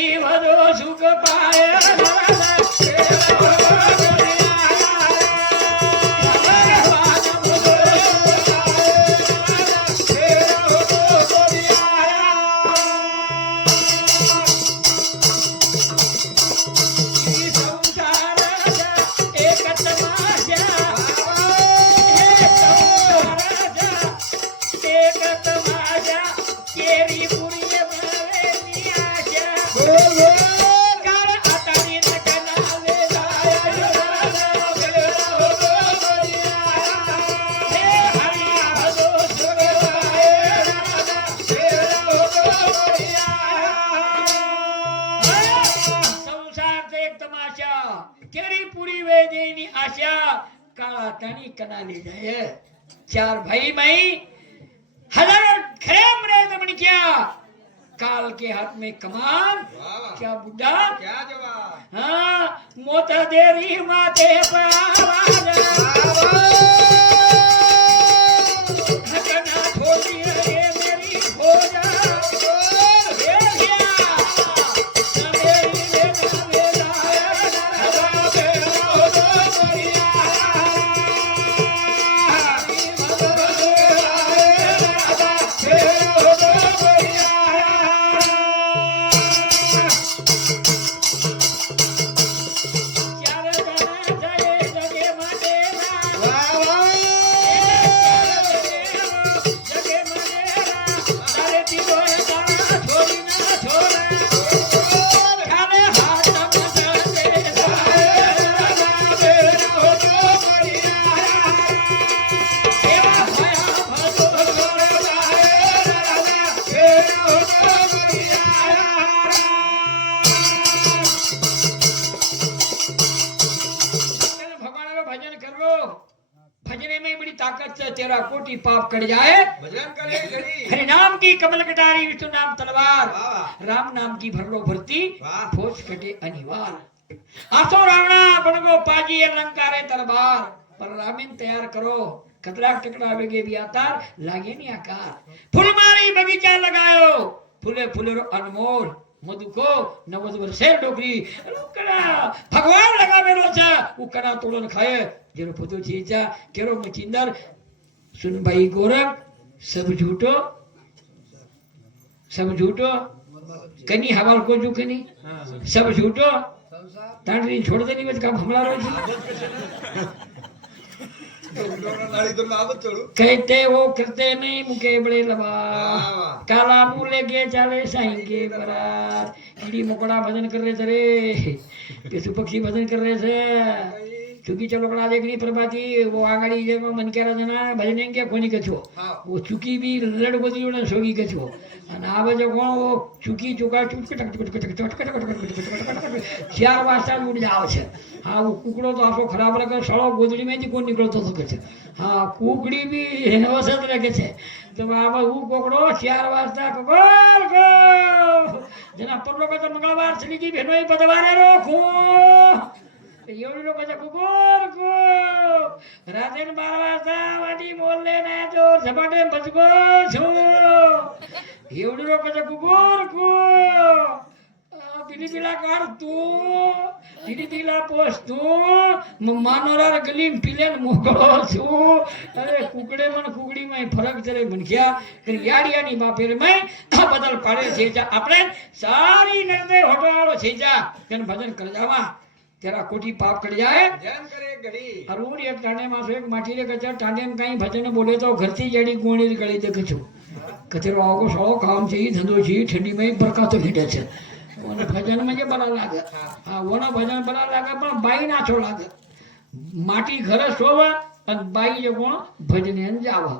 हरी भजो सुख पाय आशा काला तनी कनाले जाए चार भाई मई हजारों खरे मरे दमन किया काल के हाथ में कमान क्या बुड्ढा क्या जवाब हाँ मोता देरी माते पर तेरा कोटि पाप कट जाए भजन करे घड़ी हरि नाम की कमल कटारी विष्णु नाम तलवार राम नाम की भरलो भरती फौज कटे अनिवार आसो रावणा बनगो पाजी अलंकारे तरबार पर रामीन तैयार करो कतरा टकरा वेगे भी आतार लागे नहीं आकार फुलमारी बगीचा लगायो फूले फूले रो अनमोल मधु को नवद वर्षे डोकरी कड़ा भगवान लगा मेलो छा उ कड़ा तोड़न खाए जेरो पतो छीचा केरो मचिंदर सुन भाई गोरख सब झूठो कनी हवाल को जो कनी सब झूठो तांडरी छोड़ देनी बस काम हमला रो कहते वो करते नहीं मुके बड़े लबा काला मुंह लेके चाले साईंगे बरात कीड़ी मकोड़ा भजन कर रहे थे पशु पक्षी भजन कर रहे थे चुकी चलो कड़ा देखनी प्रभाती वो आगाड़ी जे मन केरा जना भजनेंगे कोनी कछो वो चुकी भी लड़ गोदी उड़ा सोगी कछो અને આવે જો કોણ वो चुकी चुका चुटक टक टक टक चार वास्ता उड़ जाव छे हाँ वो कुकड़ो तो आपको खराब लगे सड़ो गोदड़ी में जी कोण निकलतो सके छे हाँ कुकड़ी भी वसत रखे छे तो आवा वो कोकड़ो 4 वास्ता कोकर को जना परलो के मंगलवार छली की भेनोई पदवारे रोखो एवढी लोक कुकोर को रात्री 12 वाजता वाटी बोलले नाही तो झपाटे बचको छो एवढी लोक कुकोर को पिलीपिला काढ तू पिलीपिला पोस तू मानोरार गली पिलेन मोकळो छू अरे कुकडे मन कुकडी में फरक जरे मनख्या याडियानी बापेर में बदल पाडे छेजा આપણે सारी नरदे होटवाळो छेजा તેન ભજન कर जावा तेरा कोटी पाप कट जाए ध्यान करे घड़ी अरूर एक टाणे मासो एक माटी रे कचा टाणे में कहीं भजन बोले तो घर से जड़ी गोणी गली देख छो कचरो आगो सळो काम छे धंधो छे ठंडी में बरकातो हिडे छे ओने भजन में जे बला लागे हां ओना भजन बला लागे पण बाई नाचो लागे माटी घर सोवा अन बाई जे कोण भजने जावा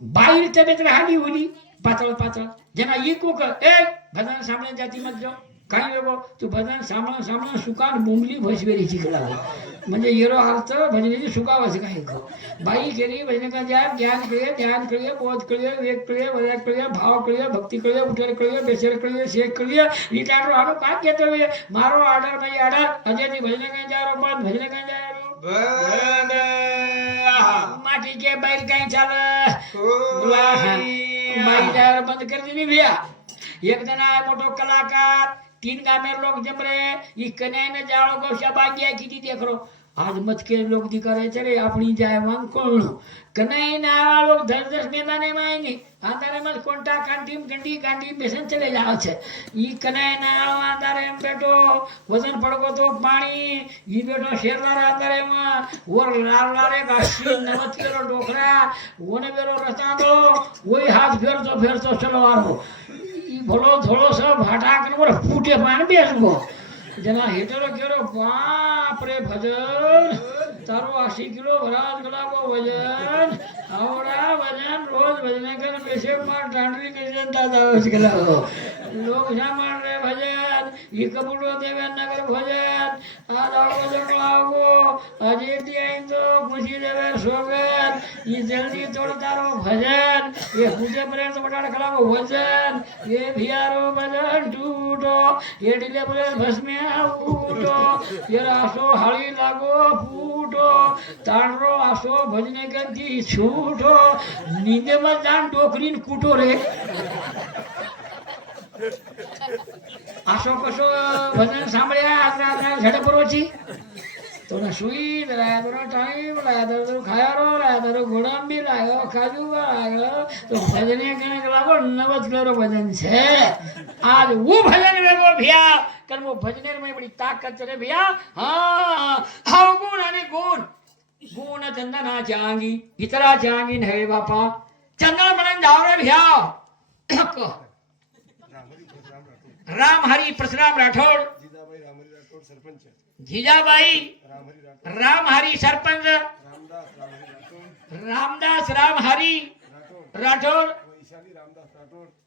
बाई तबेत राहली होली पातळ पातळ जना इको क ए भजन सामने जाती मत जाओ काही लोक तू भजन सामना सामना सुकान बुमली भसवेरी चिकलावे म्हणजे येरो अर्थ भजनेची सुकावास काही बाई केली भजन का ज्ञान कळिये बोध कळिये वेग कळिये वैराग कळिये भाव कळिये भक्ती कळिये उठर कळिये बेसर कळिये शेख कळिये विचारो आलो काय घेतो मारो आर्डर नाही आर्डर अजय भजन का जारो पण भजन का जारो माटी के बैल काही चाल बाई जार बंद कर दिली भैया एक जना मोठो कलाकार तीन गामे लोग जम रहे ई कन्या ने जाओ गो शाबागिया की देख रो आज मत के लोग दी करे चले अपनी जाए वांग कोण कन्या ना लोग 10-10 मैदाने में आएंगे आंधारे में कोंटा कांटी गंडी कांटी बेसन चले जाओ छे ई कन्या ना आंधारे में बैठो वजन पड़को तो पानी ई बैठो शेरदार आंधारे में और लाल लारे गाशी नमत किलो डोकरा ओने बेरो रचा दो वही हाथ फेर तो चलो आरो ई भलो थोड़ो सा भाटा कर फूटे पान बेसबो जना हेटरो केरो बाप रे भजन तारो 80 किलो भराज गलाबो वजन आवड़ा वजन रोज भजन कर बेसे मार डांडरी के जनता दावस गलाबो लोग सामान रे भजन ई कबूड़ो देवे नगर भजन आज आवो जंगलागो अजे दिया तो खुशी देवे सोगन ई जल्दी तोड़ तारो भजन ये पूजे प्रेम तो बटाड़ गलाबो वजन ये भियारो भजन टूटो ये डिले बोले भस्मे फूटो ये आसो हाली लागो फूटो तांडरो आसो भजने गंदी छूटो नींदे में जान डोकरीन कूटो रे आसो कसो भजन सांभळ्या आज झडपरोची तो ना सुई लाया तो टाइम लाया तो खायारो लाया तो गोडांबी लायो काजू लायो तो भजने कने लागो 90 किलो भजन छे आज वो भजन रे वो भैया कर वो भजनेर में बड़ी ताकत रे भैया हां हाउ गुण आणि गुण गुण चंदना चांगी इतरा चांगी नहीं बापा चंदन बनन जाओ रे भैया राम हरी परशुराम राठौड़ जीजाबाई राम हरी सरपंच रामदास राम हरी राठौड़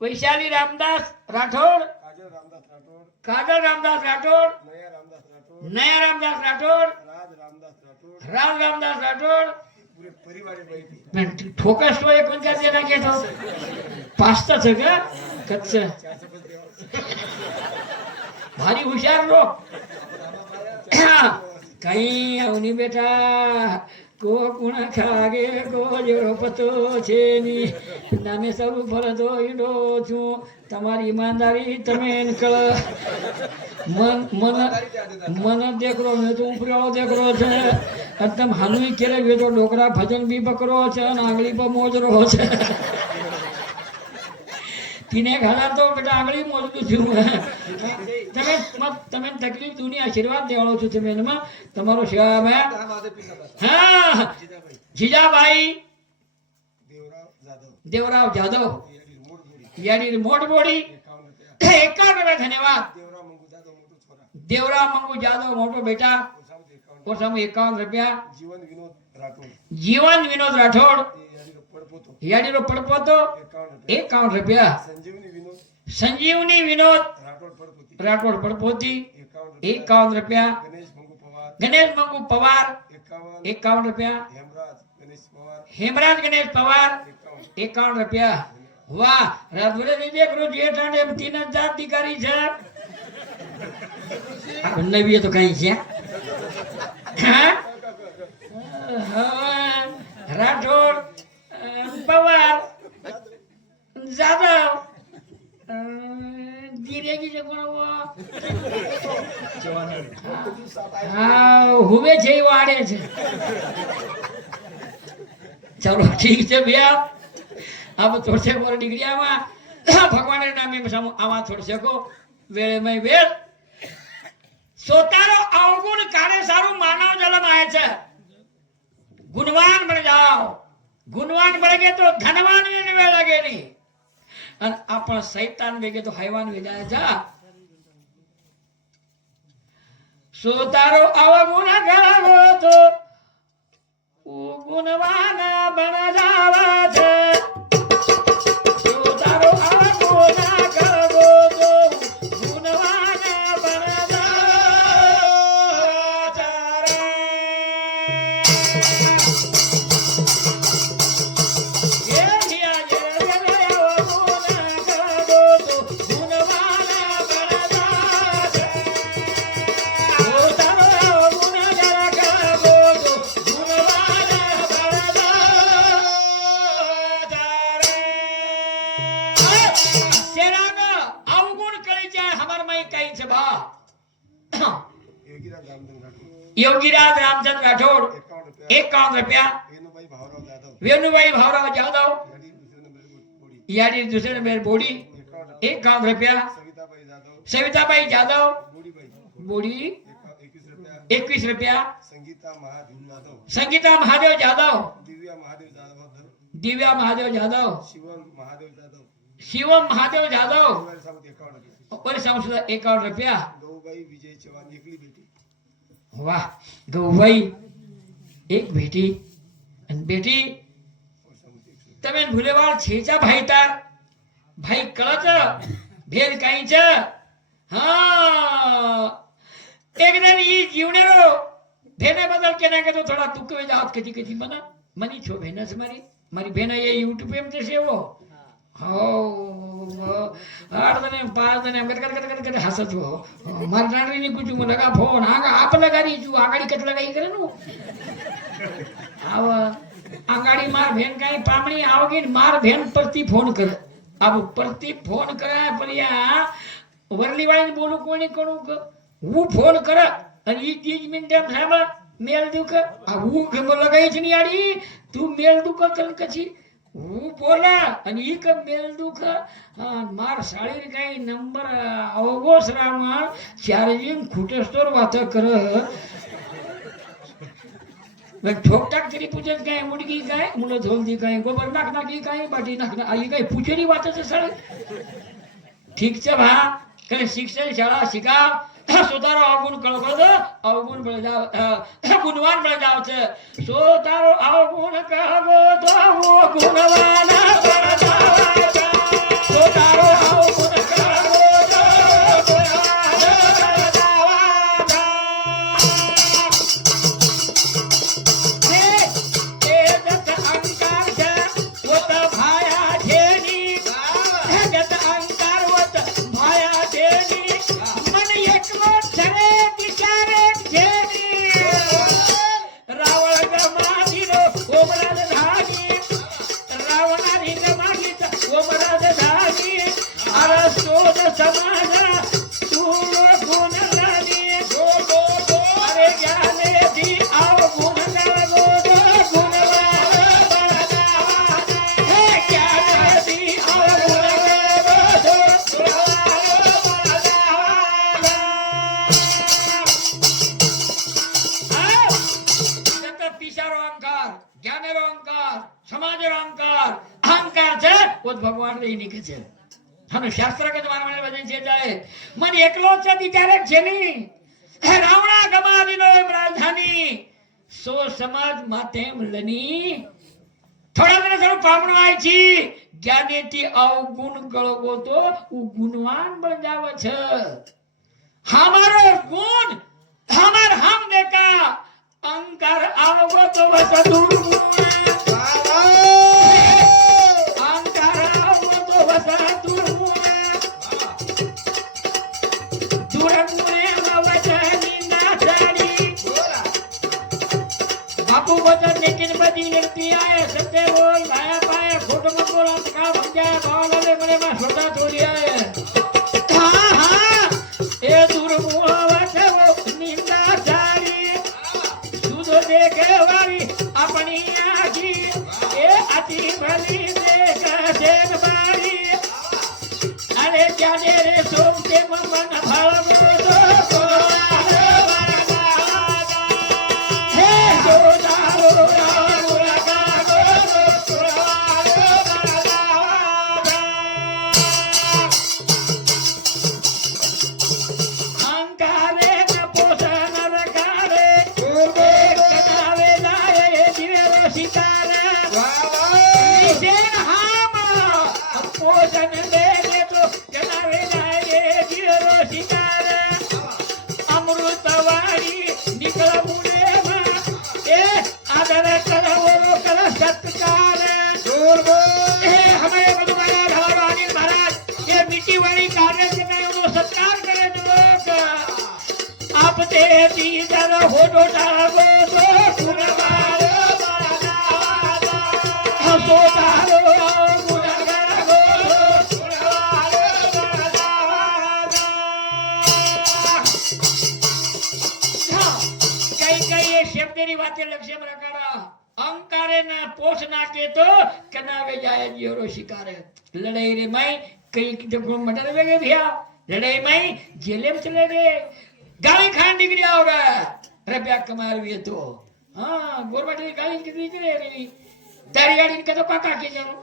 वैशाली रामदास राठौड़ काजल रामदास राठौड़ नया रामदास राठौड़ राज रामदास राठौड़ ठोकस तो एक कोणत्या देना घेतो पाचताच का कच्च भारी हुशार लोक कहीं अवनी बेटा को कुणा खागे को जेड़ो पतो छे नी नामे सब फल दो ईडो छु તમારી ઈમાનદારી તમે કળ મન મન મન દેખરો ને તો ઉપરાળો દેખરો છે એકદમ હાનુઈ કેરે વેતો ડોકરા ભજન બી બકરો છે અને આંગળી પર મોજરો છે तीन 1000 तो बेटा आंगળી મોજતું થયું તમે તકલીફ દુની આશીર્વાદ દેવાળો છું તમે એમાં તમારો સેવા માં હા જીજાબાઈ દેવરાવ જાદવ यानी मोट बोड़ी 51 धन्यवाद देवराव मंगू जादव मोटो बेटा और सम 51 रुपया जीवन विनोद राठौड़ यानी रो पड़पोतो 51 रुपया संजीवनी विनोद राठौड़ पड़पोती 51 रुपया गणेश मंगू पवार 51 रुपया हेमराज गणेश पवार 51 रुपया वाह रातभर देख रो जेठाने 3000 अधिकारी છે નવી તો કઈ છે રાઠોડ પવાર જાદવ ધીરેજી છે કોણ હા હુવે છે વાડે છે ચલો ઠીક છે ભैया अब थोड़े से मोर डिग्रिया में भगवान के नाम में समूह आवा थोड़े से को वेळे में वेळ सोतारो अवगुण कार्य सारू मानव जन्म आए छे गुणवान बन जाओ गुणवान बन गए तो धनवान भी वे लगे नहीं और अपन शैतान वेगे तो हैवान वे जाए छे सोतारो अवगुण करगो तो गुणवान बन जावा छे गाईचं भाव योगीराज रामचंद्र राठोड 51 रुपया, वेणुबाई भावराव जाधव यादी दुसरे नंबर बोडी 51 रुपया, सविताबाई जाधव बोडी 21 रुपया, संगीता महादेव जाधव, दिव्या महादेव जाधव, शिवम महादेव जाधव और संस्था 51 रुपया। वाह, गौबाई एक बेटी आणि बेटी તમે ભૂલેવાળ છેચા ભાઈ તાર ભાઈ કળત ભેર કાઈ છે હા એક दिन ઈ જીવનેરો ભેને બદલ કેના કે તો થોડા તુક વે જાત કદી કદી મના મની છો ભેનસ મારી મારી ભેના એ YouTube એમ તે સેવો હો 8 दिन 5 दिन કટ કટ કટ કટ હસત હો માર રાણી ની પૂછું મને લગા ફોન આગા આપ લગાડી છું આગાડી કટ લગાઈ કરે નું આવા आंगाड़ी मार भेन कहीं पामणी आओगी मार भेन प्रति फोन कर अब प्रति फोन करा परिया वरली वाली बोलू कोणी कोणू वो फोन कर आणि ई 30 मिनिटं थांबा मेल दुख वो गम लगायची नाही आडी तू मेल दुख चल कशी वो बोला आणि ई क मेल दुख मार साळी काही नंबर अवगोस रामा चार्जिंग खुटस्तर वात कर ठोकटाक तरी पूजत काय मुडगी काय मुलं झोलदी काय गोबर नाक नाकी काय बाटी नाक आई काय पुजेरी वाचत सळ ठीकच भा काय शिक्षण शाळा शिका स्वतःरो अवगुण कळबद अवगुण बळ जाव गुणवान बळ जावच स्वतःरो अवगुण कळबो तो गुणवान बळ जावाचा स्वतःरो अवगुण कळबो तो गुणवान बळ जावाचा भगवान रे निके छे हनु शास्त्र के मार माने वजन छे जाए मन एकलो छ विचारक छे नी रावणा गमादीनो राजधानी सो समाज माते मलनी थोड़ा दिन सर पामणो आई छी ज्ञानेती अवगुण कळगो तो उ गुणवान बन जाव छ हमारो गुण हमर हम देखा अंकार आवगो तो वसदुर सत्य बोल भाया पाया खोट मत बोल का भंजा भावना ले मरे मा छोटा थोड़ी आए हां हां ए दुर्गुण वाचे वो निंदा जारी सुध देखे वाली अपनी आखी ए अति भली देख सेन बारी अरे जाने रे सोमते मन भाव तो हे गोदारो કઈ કઈ એ શબ્દની વાતે લક્ષ્ય રખાડા અંકારે ના પોષ નાખે તો કનાવે જાય જીરો શિકારે લડાઈ રે માઈ કઈ જગો મટર વેગે ભિયા લડાઈ માઈ જેલેમ ચલે રે ગાળી ખાન દીકરી આવરા રૂપિયા કમારવી તો હા ગોરબાટી ગાળી દીકરી ચલે રે તારી ગાડી કે તો કાકા કે જાનો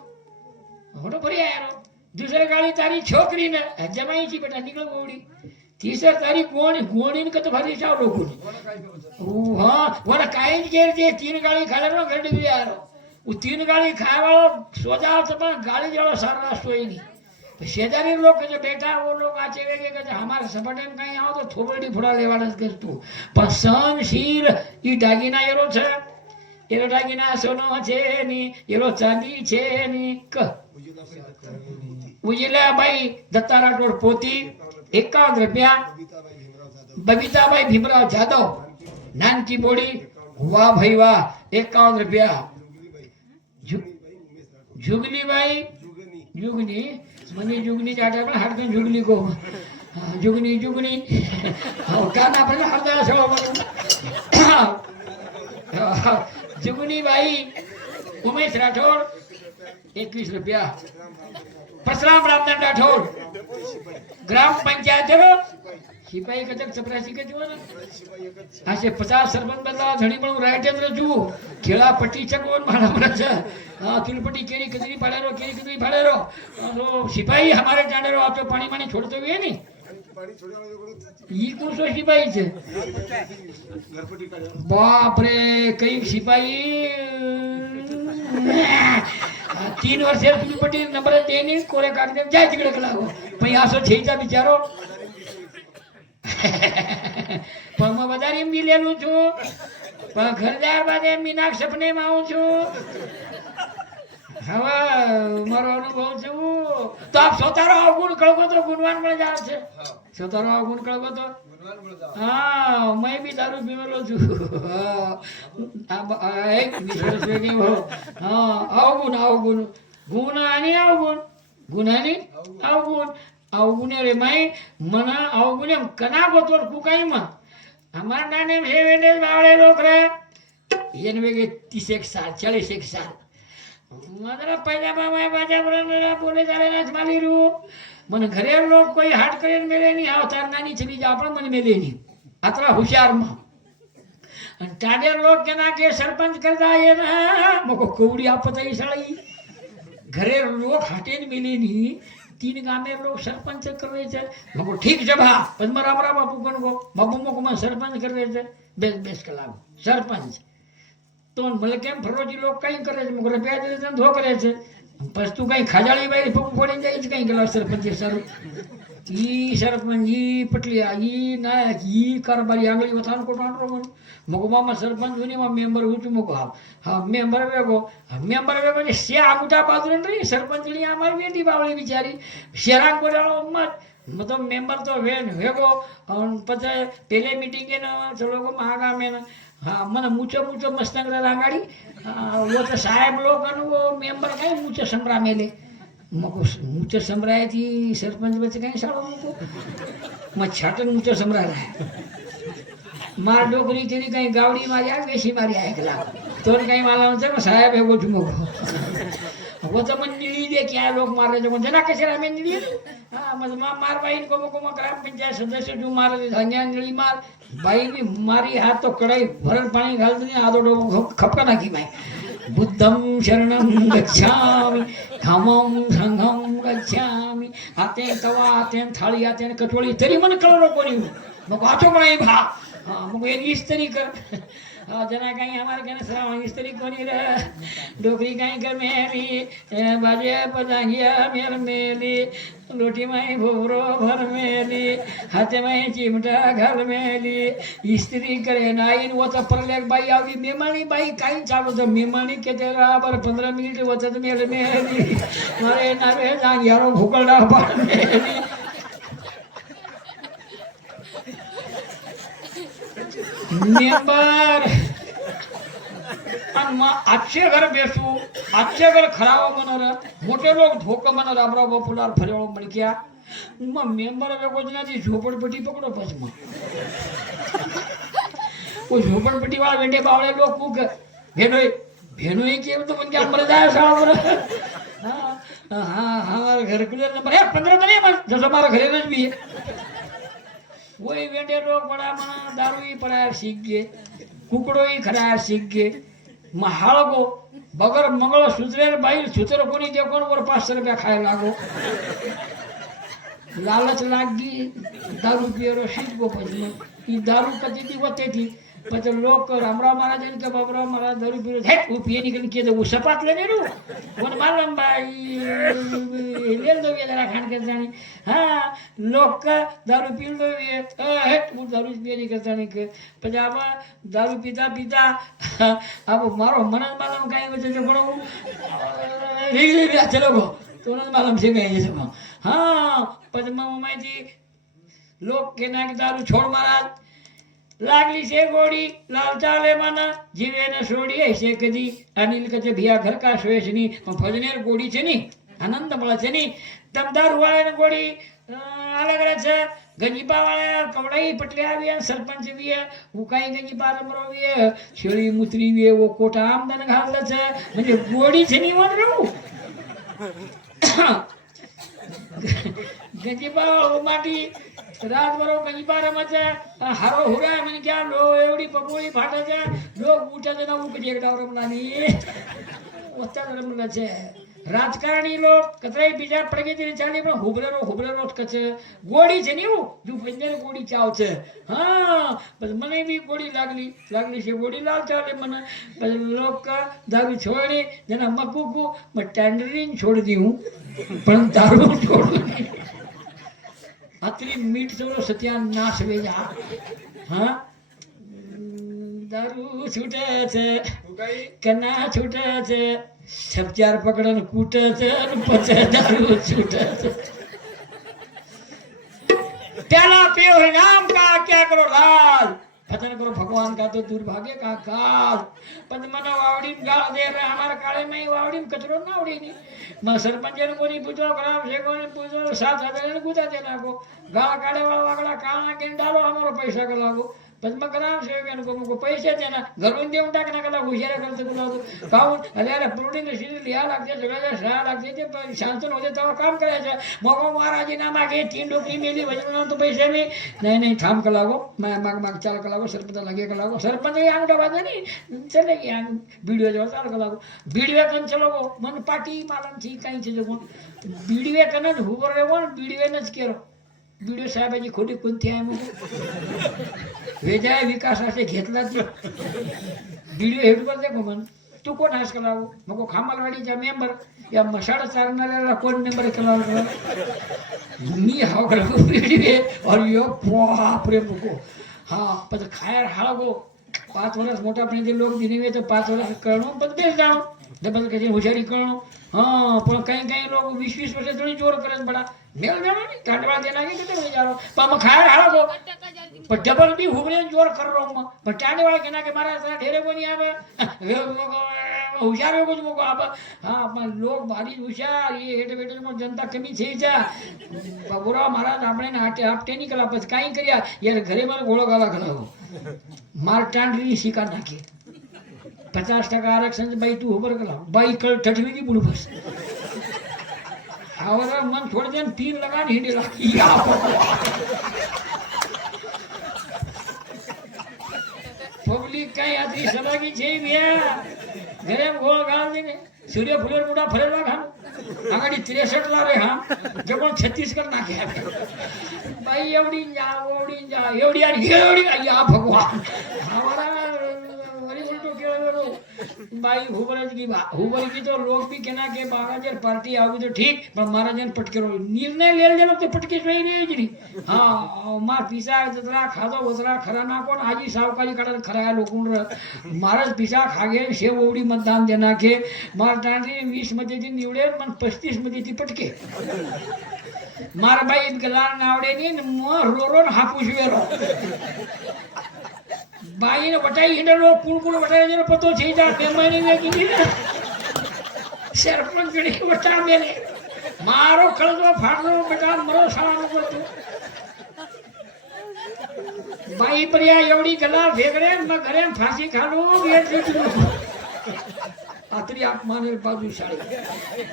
હોટો ભરી આયો दूसरे गाड़ी तारी छोकरी ने जमाई थी बेटा निकल गोड़ी तीसर तारी गोणी ने तो भारी चाव लोगों ने हाँ वो काई गेर जे तीन गाड़ी खाले नो घर भी यार वो तीन गाड़ी खाए वालो सोचा तो पण गाड़ी जड़ो सारा सोई नहीं शेजारी लोग के जो बैठा वो लोग आचे वे के हमारे सपटे में कहीं आओ तो थोबड़ी फोड़ा लेवाना कर तू पण सहनशील ई दागीना एरो छे एरो दागीना सोनो छे नी एरो चांदी छे नी क उजिलाबाई दत्ता राठोड पोती 51 रुपया बबीताबाई भीमराव जाधव नानकी बोड़ी वाह भाई वाह 51 रुपया जुगनीबाई जुगनी मनी जुगनी जाटा पण हाडकन जुगनी को जुगनी जुगनी गाना पण हरदा सो जुगनीबाई उमेश राठोड 21 रुपया परशुराम रामदास राठौड़ ग्राम पंचायत सिपाही कतक चपरासी के जीवन असे 50 सरपंच बदला धणी पण रायटेंद्र जू खेळा पट्टी चकवन मारा छ तिलपट्टी केरी कदरी पाड़ेरो केरी कदरी फाड़ेरो तो सिपाही हमारे टांडेरो आपको पानी मानी छोड़तो हुए नहीं पानी छोड़े ई कौन सो सिपाही छे बाप रे कई सिपाही 3 वर्ष तिलपट्टी नंबर देनी कोरे कागद जाय तिकडे लागो पण असो छेचा बिचारो पण मग વધારે मी લેલું છું પણ ઘરદાર બાદે મીનાક સપને માં આવું છું હવે મારો અનુભવ છે તો આપ સોતારો અવગુણ કળગો તો ગુણવાન મળે જાવ છે સોતારો અવગુણ કળગો તો हाँ मैं भी दारू पीवेलो छू एक विश्वास के हो हाँ अवगुण अवगुण गुणानी अवगुण गुणानी अवगुण अवगुण रे माई मना अवगुण कना गोतोर कुकाई मा हमार नाने हे वेले बावळे लोक रे येन वेगे 31 साल 41 साल मदरा पहिला बाबा बाजा बरनरा बोले जाले ना माली रू मन घरे लोग कोई हाट करे मेले नहीं आवतार नानी चली जा पण मन मेले नहीं अतरा होशियार मा अन टाडे लोग केना के सरपंच करता ये ना मको कोवडी आपताई साळी घरे लोग हाटे मेले नहीं 3 गामे लोग सरपंच करे छे मको ठीक जबा पद्मरामरा बापू कोन गो बापू मको मन सरपंच करे छे बेस बेस कलाव सरपंच तो मले केम फरोजी लोग कई करे छे मको रुपया दे दे धो करे छे बस तू कहीं खजाली बाई फोड़ी जाए कहीं गला सरपंच सर ई सरपंच ई पटलिया ई नायक ई कारबारी आंगली वथान को टांडरो मन मगो मामा सरपंच हुनी मा मेंबर हुचु मगो हां मेंबर वेगो जे से आगुटा बाजून रे सरपंच ली आमार वेटी बावली बिचारी शेरांग कोडाळो मत मतलब मेंबर तो वेगो और पछे पहले मीटिंग के ना चलो को महागा में हाँ मन मूचो मस्तंग रागाड़ी वो तो साहेब लोग वो मेंबर कहीं मूचो समरा मेले मको मूचो समराय थी सरपंच बच्चे कहीं साड़ो मको मैं छाटन मूचो समरा रहा मार डोकरी तेरी कहीं गावड़ी मारी आ वेशी मारी आ एकला तो कहीं माला होता साहेब है वो जुमको वो तो मन नीली दे क्या लोग मार रहे जो जना कैसे रहा मैं नीली हाँ मतलब मार भाई इनको मको ग्राम पंचायत सदस्य जो मार रहे धनिया नीली मार भाई भी मारी हाथ तो कड़ाई भरन पानी घाल दे आधो डो खपका नाखी भाई बुद्धं शरणं गच्छामि धम्मं संघं गच्छामि आते तवा आते थाली आते कटोरी तरी मन कळलो कोणी मग आतो नाही भा हां मग एक इस्त्री कर जना कहीं हमारे कहने श्रावण स्त्री कोनी रे डोकरी कहीं कर मेली बाजे पजांगिया मेर मेली लोटी माई भोरो भर मेली हाथे माई चिमटा घर मेली स्त्री करे नाईन वो तो परलेक बाई आवी मेमाणी बाई काही चालू तो मेमाणी के तेरा बर 15 मिनिट वचत मेल मेली मारे नावे जांगियारो भूकलडा पाड मेली मेंबर आजचे घर बेसू आजचे घर खराव मनर मोठे लोग धोक मन रामराव बापूलाल फरेवळ म्हणक्या मग मेंबर योजनाची झोपडपट्टी पकडो पास मग वो झोपड़पट्टी वाला बेटे बावड़े लोग कुक भेनोई भेनोई के तो मन क्या मर जाए साहब हाँ हाँ हमारे घर के नंबर है 15 तो नहीं बस जैसे हमारा घरे में भी है वही बेटे लोग बड़ा मना दारू ही पड़ा सीख गए कुकड़ो ही खड़ा सीख गए महाल को बगर मंगल सूत्रे बाई सूत्र को नहीं देखो और 500 रुपया खाए लागो लालच लाग गई दारू पियो सीख गो પછી ई दारू कती थी होते थी પછી लोग रामराव महाराज के बाबराव महाराज दारू पियो है वो पिए निकल के वो सपात लेने रू वन मालूम भाई ले दो ये जरा खान के जानी हां लोग का दारू पी लो ये है वो दारू पिए निकल जानी के पजामा दारू पीता पीता अब मारो मन मालूम काई वजह से बड़ो रे चलो गो तो न मालूम से गए ये सब हां पद्मा माई लोग के ना दारू छोड़ महाराज लागली से गोड़ी लाल चाले माना जीवे न सोड़ी ऐसे कदी अनिल कचे भिया घर का सोयस नहीं पण फजनेर गोड़ी छे नहीं आनंद મળે છે नहीं तम दारू वाले ने गोड़ी अलग रहे छे गंजीपा वाले कवड़ाई पटले आवी है सरपंच भी है वो कहीं गंजीपा रमरो भी है शेळी मुतरी भी है वो कोटा आमदन घालले छे म्हणजे गोड़ी छे नहीं वन रहू गंजीपा वो माटी रात बरो गंजीपा रमचे हारो हुरा मैंने क्या लो एवढी पपोळी फाटाच्या लोक उठाचे ना उक एक डाव रमलानी ओस्ता रमला छे राजकारणी लोग कतराई बीजा पड़गे तेरी चाली पण हुबरेरो कचे गोड़ी छे नी जो पंजर गोड़ी चाव छे हां बस मने भी गोड़ी लागली से गोड़ी लाल चाले मने बस लोग का दारू छोड़ी जना मकुकू मैं टैंडरिन छोड़ दी हूं पण दारू छोड़ दी अतरी मीठ चोरो सत्यानाश वेजा हां दारू छूटे छे कना छूटे छे सब चार पकड़न कूटे छे पचे दारू छूटे छे प्याला पियो है नाम का क्या करो लाल भजन करो भगवान का तो दुर्भाग्य का काल पण मना वावडी गाळ दे रे हमार काळे में वावडी कचरो ना आवडी नी म सरपंच ने कोनी पूछो ग्राम सेवक ने पूछो 7,000 ने गुता देना को गाळ काढे वाला वागला काळा के डालो हमारो पैसा का लागो पद्म ग्राम सेवक ने को पैसे देना घरून देऊन टाकना कला हुशार करते तुला पाऊन अरे प्रोटीन सीधी लिहा लागते सगळ्या सहा लागते ते शांतन होते तेव्हा काम करायचं मग महाराजी ना मागे 3 डोकरी मेली भजन तो पैसे नहीं थांब का लागो माग चाल का लागो सरपंच लगे का लागो सरपंच अंगठा बाजा नहीं चले गया वीडियो जो चाल का लागो वीडियो कन चलो मन पार्टी मालम थी काई चीज को वीडियो कन हुबर रे वन वीडियो नच केरो वीडियो साहेबाची खोटी कोणती आहे मग वेजाय विकासाचे घेतला ती वीडियो हेडवर देखो मन तू कोण हास करावं मग खामलवाडीचा मेंबर या मशाळ चारणाऱ्याला कोण मेंबर केला मी हाव करू वीडियो और यो बाप रे मको हाँ पण खायर हाळगो 5 वर्ष मोटा पण जे लोक दिने तो 5 वर्ष कळणो पण बेस जाणो डबल कशी हुशारी कळणो हाँ पण काही लोग 20 वर्ष थोड़ी जोर करन बड़ा मेल जानो नहीं कांडवा देना के कितने जा रहा पर खायर हाळगो पण डबल भी हुबरे जोर कर रहा हूं पण टांडे वाला कहना के मारा सारा ढेरे को नहीं आवे होशियार हो कुछ मुको आप हाँ पण लोग भारी होशियार ये हेटे बेटे को जनता कमी छे जा बाबूराव महाराज आपने हाटे आपटे नहीं कला बस काई करिया यार घरे मारे घोड़ो गाला खलाओ मार टांडरी शिका नाखे 50% आरक्षण बाई तू उबर कला बाई कल ठठवी की बुड़ बस और मन छोड़ दे 3 लगा हिंडे ला पब्लिक काही आधी सहभागी छे बिया घरे गोळ गाळ देने सूर्य फुलेर मुडा फरेला खान आगाडी 63 ला रे हा जकोण 36 कर नाखे बाई एवढी जा एवढी आणि एवढी या भगवान हमारा वरी उलटो केलो बाई हुबर की तो लोग भी कहना के महाराजर पार्टी आवी तो ठीक पर महाराजन पटकेरो निर्णय ले लेलो तो पटके सही नहीं जरी हां मार पिसा जतरा खादो उतरा खरा ना कोण आजी सावकारी कडे खरा लोकून महाराज पिसा खागे शेव ओवडी मतदान देना के मार टांडी 20 मध्ये ती निवडे पण 35 मध्ये ती पटके मार बाई गला नावडे नी रोरोन हापूस वेरो बाई ने बटाई हिंडलो कुळकुळ बटाई जरा पतो छे जा मेमणी ने की सरपंच ने बटा मेले મારો ખળદો ફાટલો બેટા મરો શાળાનો પડતો બાઈ પ્રિયા એવડી ગલા ભેગડે મ ઘરે ફાંસી ખાડું એટલી આતરી આપમાને બાજુ શાળી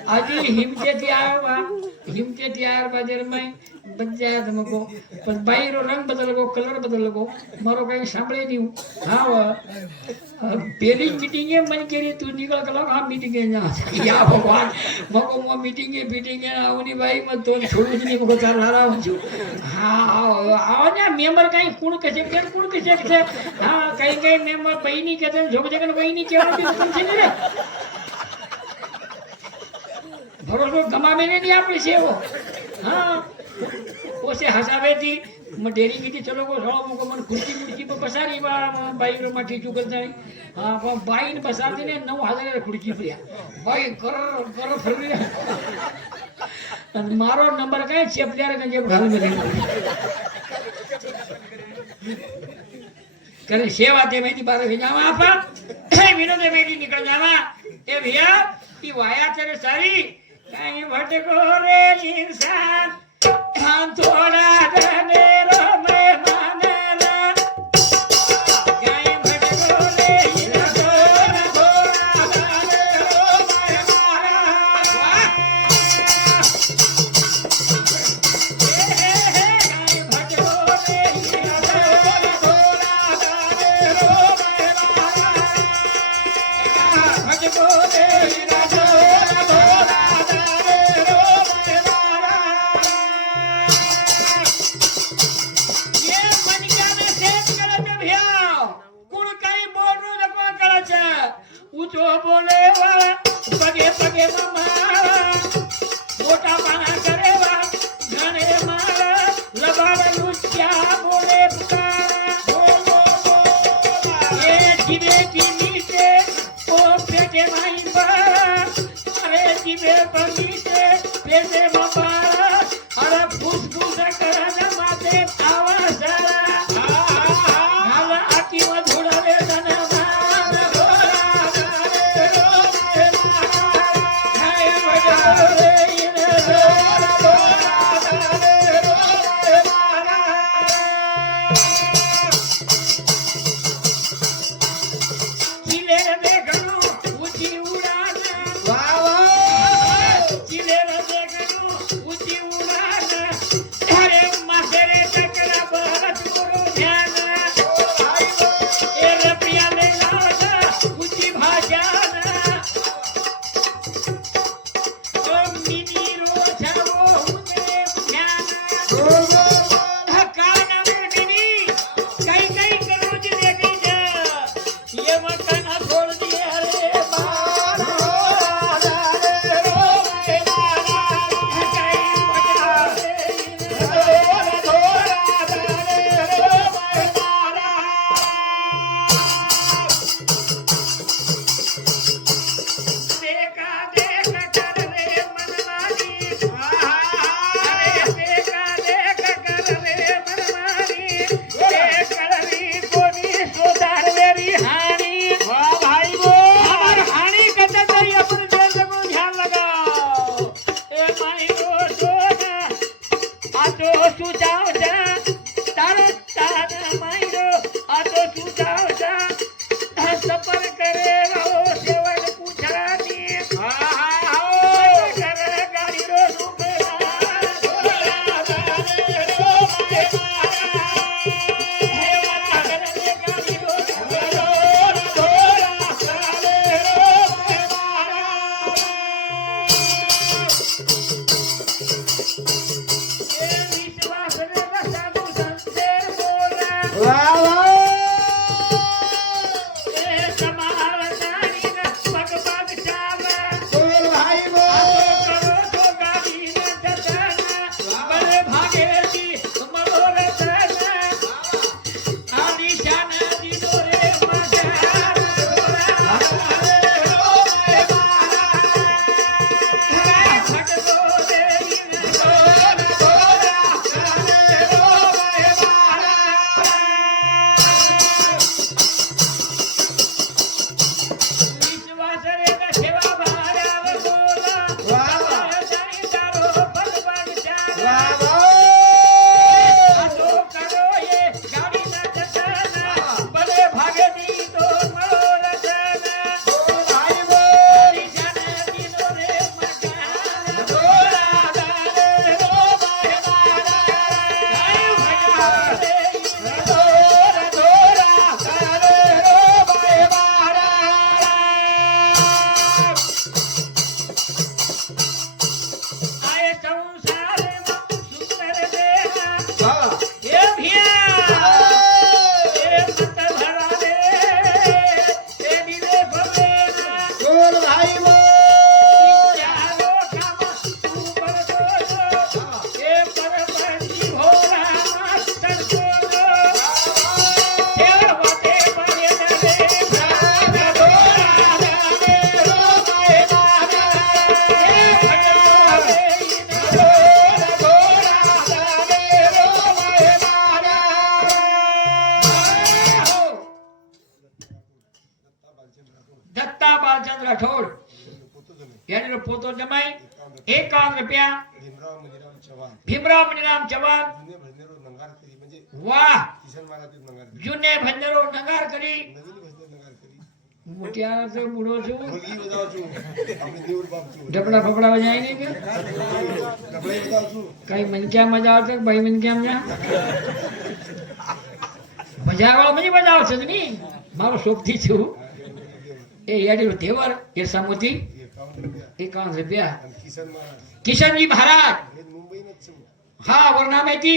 આજે હિમતેથી આવ્યો બાજારમાં બજાર ધમકો પણ બાઈનો રંગ બદલગો કલર બદલગો મારો કઈ સાંભળે નહીં હા પેલી મીટિંગે મને કરી તું નીકળ કલો આ મીટિંગે ના યા ભગવાન મકો મો મીટિંગે આવની બાઈ મત તો છોડું જ નહીં મકો ચાર લારાવું છું હા આવો ને મેમ્બર કઈ કોણ કશે કે કોણ કશે કે હા કઈ મેમ્બર બઈની કહેતે જોગ જગન બઈની કહેવાનું છે ને ભરોસો ગમાવે ને નહીં આપણે સેવો હા ઓસે હસાવેથી ડેરી કીધી ચલો કો સોળો મૂકો મને ખુરશી પર બસારી બાઈ માંથી ચૂકલ જાણી હા પણ બાઈને બસારતી ને 9000 ખુરશી પડ્યા બાઈ કર ફરી અને મારો નંબર કઈ ચેપ ત્યારે કઈ જેમ ઘાલ में करे सेवा ते मेरी बारे जावा आपा विनोद मेरी निकल जावा ए भैया की वाया तेरे सारी कहीं भटको रे इंसान हम थोड़ा रहने रो मैं मानेला कहीं भटको रे इंसान थोड़ा रहने रो मैं मारा कहीं भटको रे इंसान थोड़ा रहने रो मैं मारा भटको रे इंसान ऊंचो बोले वा पगे पगे मारा मोटा पाना करे वा घने मारा लबाड़ लुच्चा बोले पुकारा ये जीवे की नीचे ओ पेटे माई बारा अरे जीवे पर नीचे पेटे मारा अरे फूस फूस करना माते आवा सारा हाल आकी मधुरा रे दना दत्ता बालचंद राठौड़ यानी पोतो जमाई 51 रुपया भीमराव मणिराम चव्हाण वाह जुने भंजरो नगार करी मोटियाचं मुडो छु डबडा फबडा बजाएंगे क्या काही मनक्या मजा आवत बाई मनक्या मजा बजावळ म्हणजे बजावच नी मारो सोबती छु ए याडीलो देवर ये सामोती 51 रुपया किशन जी महाराज हा वरना माहिती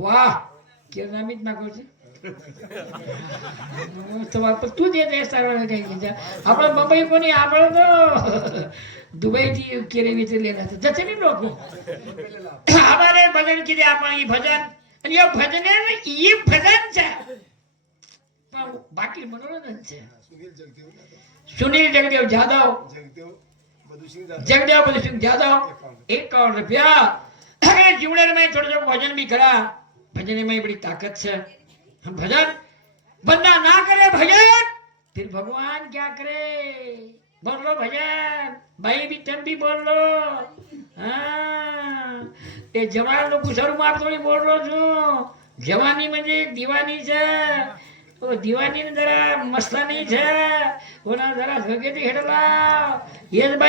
वाह किरणा मीच नाकोच तू दे सारा काही आपण मुंबई कोणी आपण तो दुबईची केरे विचारलेला जसे मी लोक हमारे भजन किती आपण ही भजन आणि या भजन ये भजनचा बाकी मनोरंजनचे सुनील जगदेव जाधव जगदेव मधुसिंह जाधव 51 रुपया जीवन में थोड़ा भजन भी करा भजन में बड़ी ताकत से हम भजन बंदा ना करे भजन फिर भगवान क्या करे बोल लो भजन भाई भी तुम भी बोल लो हाँ ये जवान लोग सर मार थोड़ी बोल रो छू जवानी म्हणजे एक दिवानी છે ओ दिवानी ने जरा मस्तानी છે ઓના જરા ભગેતી હેડલા એ જ ભાઈ